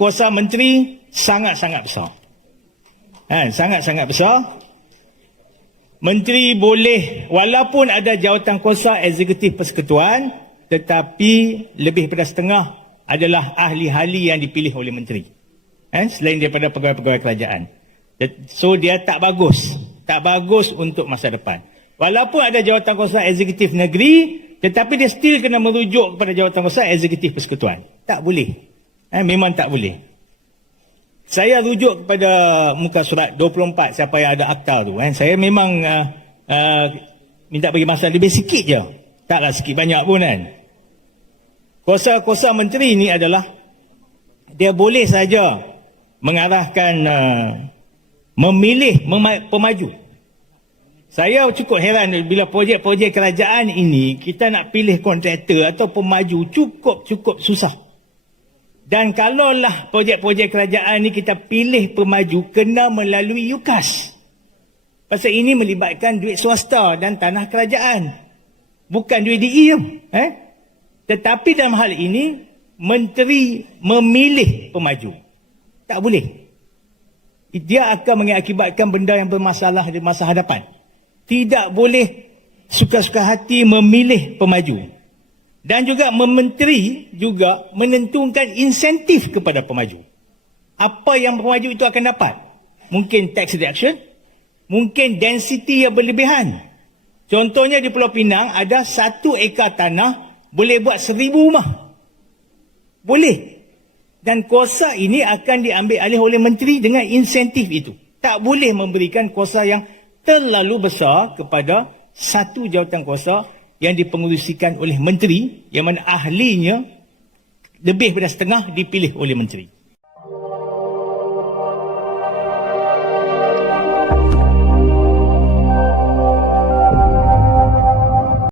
kuasa menteri sangat-sangat besar. Ha, sangat-sangat besar. Menteri boleh, walaupun ada jawatan kuasa eksekutif persekutuan, tetapi lebih daripada setengah adalah ahli-ahli yang dipilih oleh menteri. Eh, selain daripada pegawai-pegawai kerajaan. So dia tak bagus. Tak bagus untuk masa depan. Walaupun ada jawatan kuasa eksekutif negeri, tetapi dia still kena merujuk kepada jawatan kuasa eksekutif persekutuan. Tak boleh. Eh, memang tak boleh. Saya rujuk kepada muka surat 24 siapa yang ada akta tu. Eh. Saya memang uh, uh, minta bagi masa lebih sikit je. Taklah sikit banyak pun kan. Kuasa-kuasa menteri ni adalah dia boleh saja mengarahkan uh, memilih mema- pemaju. Saya cukup heran bila projek-projek kerajaan ini kita nak pilih kontraktor atau pemaju cukup-cukup susah. Dan kalaulah projek-projek kerajaan ni kita pilih pemaju kena melalui UKAS. Pasal ini melibatkan duit swasta dan tanah kerajaan. Bukan duit DE tu. Eh? Tetapi dalam hal ini, menteri memilih pemaju. Tak boleh. Dia akan mengakibatkan benda yang bermasalah di masa hadapan. Tidak boleh suka-suka hati memilih pemaju dan juga menteri juga menentukan insentif kepada pemaju. Apa yang pemaju itu akan dapat? Mungkin tax reduction, mungkin density yang berlebihan. Contohnya di Pulau Pinang ada satu ekar tanah boleh buat seribu rumah. Boleh. Dan kuasa ini akan diambil alih oleh menteri dengan insentif itu. Tak boleh memberikan kuasa yang terlalu besar kepada satu jawatan kuasa yang dipengurusikan oleh menteri yang mana ahlinya lebih daripada setengah dipilih oleh menteri.